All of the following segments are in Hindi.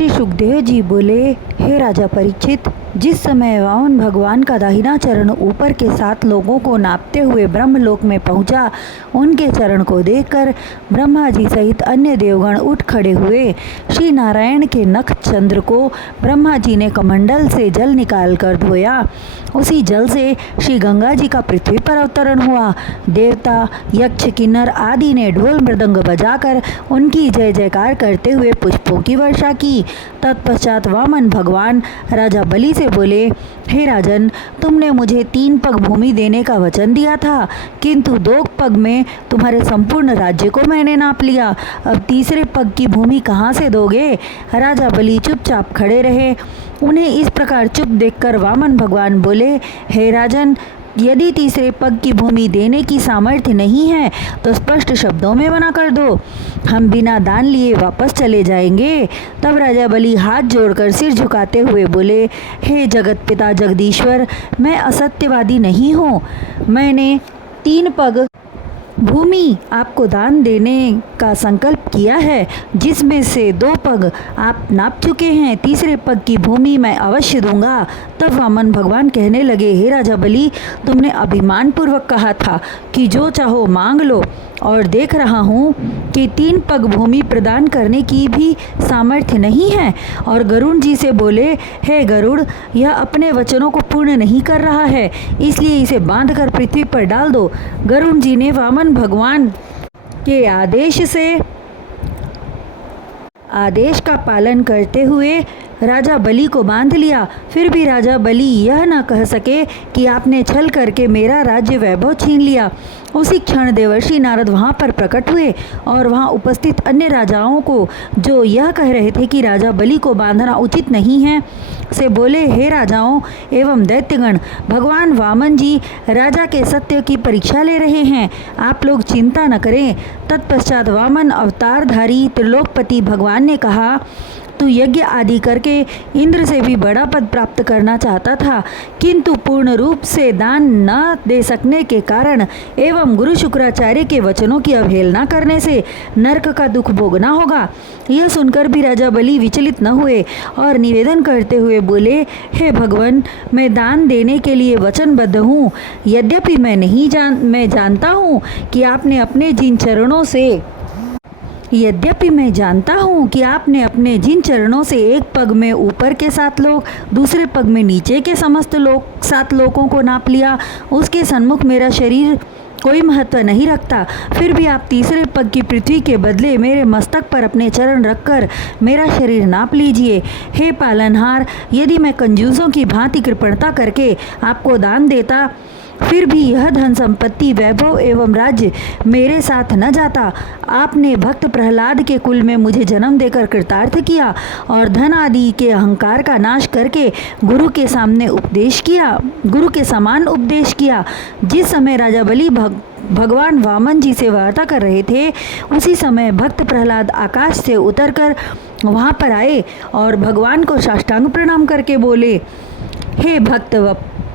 श्री सुखदेव जी बोले, हे राजा परीक्षित, जिस समय वामन भगवान का दाहिना चरण ऊपर के 7 लोगों को नापते हुए ब्रह्मलोक में पहुंचा, उनके चरण को देखकर ब्रह्मा जी सहित अन्य देवगण उठ खड़े हुए। श्री नारायण के नख चंद्र को ब्रह्मा जी ने कमंडल से जल निकाल कर धोया। उसी जल से श्री गंगा जी का पृथ्वी पर अवतरण हुआ। देवता, यक्ष, किन्नर आदि ने ढोल मृदंग बजाकर उनकी जय जयकार करते हुए पुष्पों की वर्षा की। तत्पश्चात वामन भगवान राजा बलि से बोले, हे राजन, तुमने मुझे 3 पग भूमि देने का वचन दिया था, किंतु 2 पग में तुम्हारे संपूर्ण राज्य को मैंने नाप लिया। अब तीसरे पग की भूमि कहाँ से दोगे? राजा बलि चुपचाप खड़े रहे। उन्हें इस प्रकार चुप देखकर वामन भगवान बोले, हे राजन, यदि तीसरे पग की भूमि देने की सामर्थ्य नहीं है तो स्पष्ट शब्दों में मना कर दो, हम बिना दान लिए वापस चले जाएंगे। तब राजा बलि हाथ जोड़कर सिर झुकाते हुए बोले, हे जगत पिता जगदीश्वर, मैं असत्यवादी नहीं हूँ। मैंने 3 पग भूमि आपको दान देने का संकल्प किया है, जिसमें से 2 पग आप नाप चुके हैं, तीसरे पग की भूमि मैं अवश्य दूंगा। तब वामन भगवान कहने लगे, हे राजा बलि, तुमने अभिमान पूर्वक कहा था कि जो चाहो मांग लो, और देख रहा हूँ कि 3 पग भूमि प्रदान करने की भी सामर्थ्य नहीं है। और गरुड़ जी से बोले, हे गरुड़, यह अपने वचनों को पूर्ण नहीं कर रहा है, इसलिए इसे बांधकर पृथ्वी पर डाल दो। गरुड़ जी ने वामन भगवान के आदेश का पालन करते हुए राजा बलि को बांध लिया। फिर भी राजा बलि यह न कह सके कि आपने छल करके मेरा राज्य वैभव छीन लिया। उसी क्षण देवर्षि नारद वहाँ पर प्रकट हुए और वहाँ उपस्थित अन्य राजाओं को, जो यह कह रहे थे कि राजा बलि को बांधना उचित नहीं है, से बोले, हे राजाओं एवं दैत्यगण, भगवान वामन जी राजा के सत्य की परीक्षा ले रहे हैं, आप लोग चिंता न करें। तत्पश्चात वामन अवतारधारी त्रिलोकपति भगवान ने कहा, तू यज्ञ आदि करके इंद्र से भी बड़ा पद प्राप्त करना चाहता था, किंतु पूर्ण रूप से दान न दे सकने के कारण एवं गुरु शुक्राचार्य के वचनों की अवहेलना करने से नरक का दुख भोगना होगा। यह सुनकर भी राजा बलि विचलित न हुए और निवेदन करते हुए बोले, हे भगवान, मैं दान देने के लिए वचनबद्ध हूँ। यद्यपि मैं जानता हूँ कि आपने अपने जिन चरणों से एक पग में ऊपर के 7 लोग, दूसरे पग में नीचे के समस्त 7 लोगों को नाप लिया, उसके सन्मुख मेरा शरीर कोई महत्व नहीं रखता। फिर भी आप तीसरे पग की पृथ्वी के बदले मेरे मस्तक पर अपने चरण रखकर मेरा शरीर नाप लीजिए। हे पालनहार, यदि मैं कंजूसों की भांति कृपणता करके आपको दान देता, फिर भी यह धन संपत्ति, वैभव एवं राज्य मेरे साथ न जाता। आपने भक्त प्रहलाद के कुल में मुझे जन्म देकर कृतार्थ किया और धन आदि के अहंकार का नाश करके गुरु के समान उपदेश किया। जिस समय राजा बलि भगवान वामन जी से वार्ता कर रहे थे, उसी समय भक्त प्रहलाद आकाश से उतरकर वहाँ पर आए और भगवान को साष्टांग प्रणाम करके बोले, हे भक्त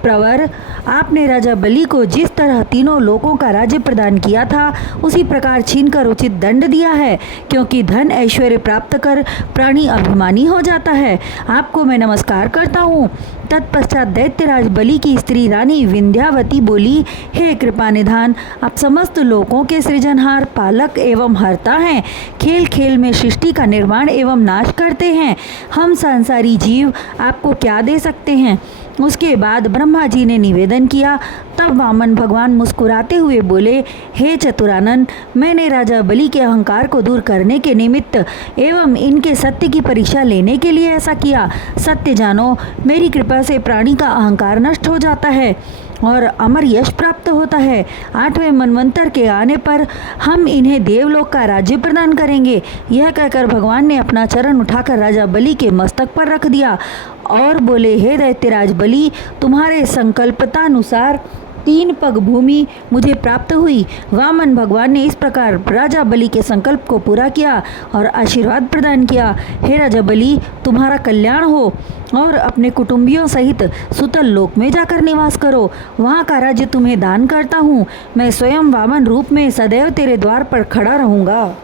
प्रवर, आपने राजा बलि को जिस तरह तीनों लोकों का राज्य प्रदान किया था, उसी प्रकार छीनकर उचित दंड दिया है, क्योंकि धन ऐश्वर्य प्राप्त कर प्राणी अभिमानी हो जाता है। आपको मैं नमस्कार करता हूँ। तत्पश्चात दैत्यराज बलि की स्त्री रानी विंध्यावती बोली, हे कृपा निधान, आप समस्त लोकों के सृजनहार, पालक एवं हर्ता हैं। खेल खेल में सृष्टि का निर्माण एवं नाश करते हैं। हम संसारी जीव आपको क्या दे सकते हैं? उसके बाद ब्रह्मा जी ने निवेदन किया। तब वामन भगवान मुस्कुराते हुए बोले, हे चतुरानन, मैंने राजा बलि के अहंकार को दूर करने के निमित्त एवं इनके सत्य की परीक्षा लेने के लिए ऐसा किया। सत्य जानो, मेरी कृपा से प्राणी का अहंकार नष्ट हो जाता है और अमर यश प्राप्त होता है। 8वें मनवंतर के आने पर हम इन्हें देवलोक का राज्य प्रदान करेंगे। यह कहकर भगवान ने अपना चरण उठाकर राजा बलि के मस्तक पर रख दिया और बोले, हे दैत्यराज बलि, तुम्हारे संकल्पतानुसार 3 पग भूमि मुझे प्राप्त हुई। वामन भगवान ने इस प्रकार राजा बलि के संकल्प को पूरा किया और आशीर्वाद प्रदान किया, हे राजा बलि, तुम्हारा कल्याण हो और अपने कुटुंबियों सहित सुतल लोक में जाकर निवास करो। वहाँ का राज्य तुम्हें दान करता हूँ। मैं स्वयं वामन रूप में सदैव तेरे द्वार पर खड़ा रहूँगा।